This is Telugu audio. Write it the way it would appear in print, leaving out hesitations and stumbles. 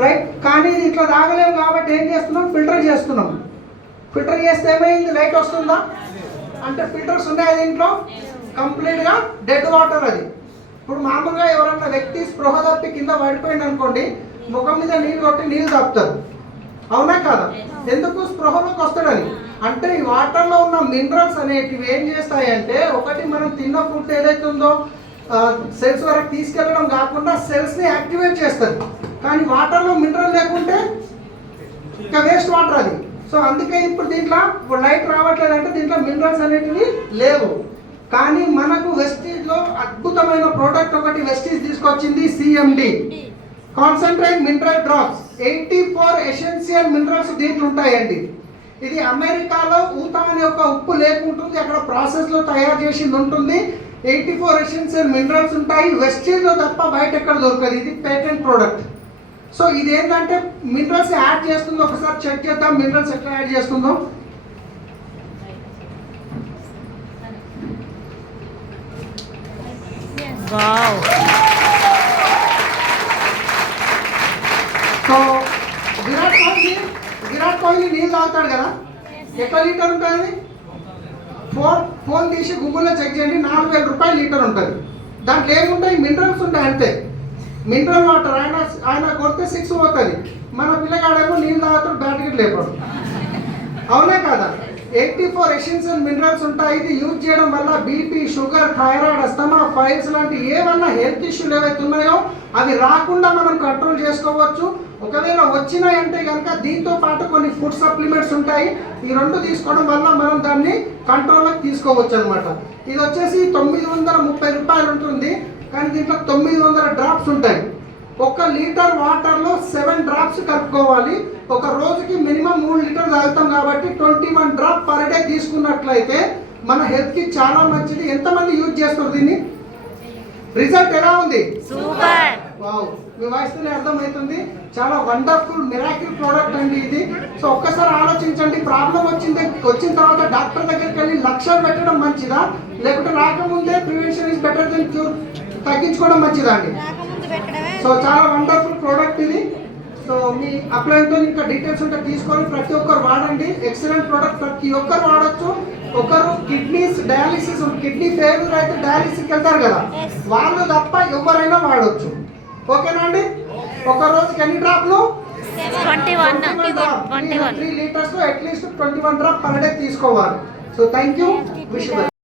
రైట్. కానీ ఇది ఇట్లా తాగలేము కాబట్టి ఏం చేస్తున్నాం, ఫిల్టర్ చేస్తున్నాం. ఫిల్టర్ చేస్తే ఏమైంది, లైట్ వస్తుందా అంటే ఫిల్టర్స్ ఉన్నాయి దీంట్లో, కంప్లీట్గా డెడ్ వాటర్ అది. ఇప్పుడు మామూలుగా ఎవరన్నా వ్యక్తి స్పృహ తప్పి కింద పడిపోయింది అనుకోండి, ముఖం మీద నీళ్ళు కొట్టి నీళ్ళు తాపుతారు, అవునా కాదా? ఎందుకు, స్పృహలోకి వస్తాడని. అంటే ఈ వాటర్లో ఉన్న మినరల్స్ అనేటివి ఏం చేస్తాయంటే, ఒకటి మనం తిన్న ఫుడ్ ఏదైతే ఉందో సెల్స్ వరకు తీసుకెళ్ళడం కాకుండా సెల్స్ని యాక్టివేట్ చేస్తుంది. కానీ వాటర్లో మినరల్ లేకుంటే ఇంకా వేస్ట్ వాటర్ అది. సో అందుకే ఇప్పుడు దీంట్లో లైట్ రావట్లేదు అంటే దీంట్లో మినరల్స్ అనేటివి లేవు. కానీ మనకు వెస్టీజ్లో అద్భుతమైన ప్రోడక్ట్ ఒకటి వెస్టీజ్ తీసుకొచ్చింది, CMD concentrate mineral drops. 84 essential minerals దీంట్లో ఉంటాయండి. ఇది అమెరికాలో ఊతా అనే ఒక ఉప్పు లేకుంటుంది, అక్కడ ప్రాసెస్లో తయారు చేసింది ఉంటుంది. 84 ఎసెన్షియల్ మినరల్స్ ఉంటాయి. వెస్టీజ్లో తప్ప బయట ఎక్కడ దొరకదు. ఇది పేటెంట్ ప్రోడక్ట్. సో ఇది ఏంటంటే మినరల్స్ యాడ్ చేస్తుందో, ఒకసారి చెక్ చేద్దాం మినరల్స్ ఎట్లా యాడ్ చేస్తుందో. సో విరాట్ కోహ్లీ నీళ్ళు తాగుతాడు కదా, ఎట్లా లీటర్ ఉంటుంది, ఫోన్ తీసి గూగుల్లో చెక్ చేయండి, 4000 రూపాయలు లీటర్ ఉంటుంది. దాంట్లో ఏముంటాయి, మినరల్స్ ఉంటాయి అంతే. మినరల్ వాటర్ ఆయన కొడితే 6 పోతుంది. మన పిల్లగాడేమో నీళ్ళు తాగుతాడు, బ్యాటరీ లేపడు, అవునా కదా? 84 ఎసెన్షియల్ మినరల్స్ ఉంటాయి. ఇది యూజ్ చేయడం వల్ల BP, sugar, thyroid, asthma, files లాంటి ఏమన్నా హెల్త్ ఇష్యూలు ఏవైతే ఉన్నాయో అవి రాకుండా మనం కంట్రోల్ చేసుకోవచ్చు. ఒకవేళ వచ్చినాయంటే కనుక దీంతో పాటు కొన్ని ఫుడ్ సప్లిమెంట్స్ ఉంటాయి. ఈ 2 తీసుకోవడం వల్ల మనం దాన్ని కంట్రోల్లోకి తీసుకోవచ్చు అనమాట. ఇది వచ్చేసి 930 రూపాయలు ఉంటుంది. కానీ దీంట్లో 900 డ్రాప్స్ ఉంటాయి. 1 లీటర్ వాటర్లో 7 డ్రాప్స్ కలుపుకోవాలి. ఒక రోజుకి మినిమం 3 లీటర్ తాగుతాం కాబట్టి 21 డ్రాప్ పర్ డే తీసుకున్నట్లయితే మన హెల్త్కి చాలా మంచిది. ఎంతమంది యూజ్ చేస్తారు దీన్ని? రిజల్ట్ ఎలా ఉంది? సూపర్. వావ్, మీ వాయిస్తేనే అర్థమవుతుంది. చాలా వండర్ఫుల్ మిరాకిల్ ప్రోడక్ట్ అండి ఇది. సో ఒక్కసారి ఆలోచించండి, ప్రాబ్లం వచ్చిన తర్వాత డాక్టర్ దగ్గరికి వెళ్ళి లక్షలు పెట్టడం మంచిదా, లేకుంటే రాకముందే prevention is better than cure, తగ్గించుకోవడం మంచిదా అండి? సో చాలా వండర్ఫుల్ ప్రోడక్ట్ ఇది. సో మీ అప్లైన్తో ఇంకా డీటెయిల్స్ ఉంటే తీసుకొని ప్రతి ఒక్కరు వాడండి. ఎక్సలెంట్ ప్రోడక్ట్, ప్రతి ఒక్కరు వాడచ్చు. ఒకరు కిడ్నీస్ డయాలిసిస్, కిడ్నీ ఫెయిల్యూర్ అయితే డయాలిసిస్కి వెళ్తారు కదా, వాళ్ళు తప్ప ఎవరైనా వాడచ్చు. ఓకేనా అండి? ఒక రోజుకి ఎన్ని డ్రాప్లు? 21 3 litres at least 21 drop per day తీసుకోవాలి. So thank you. విష్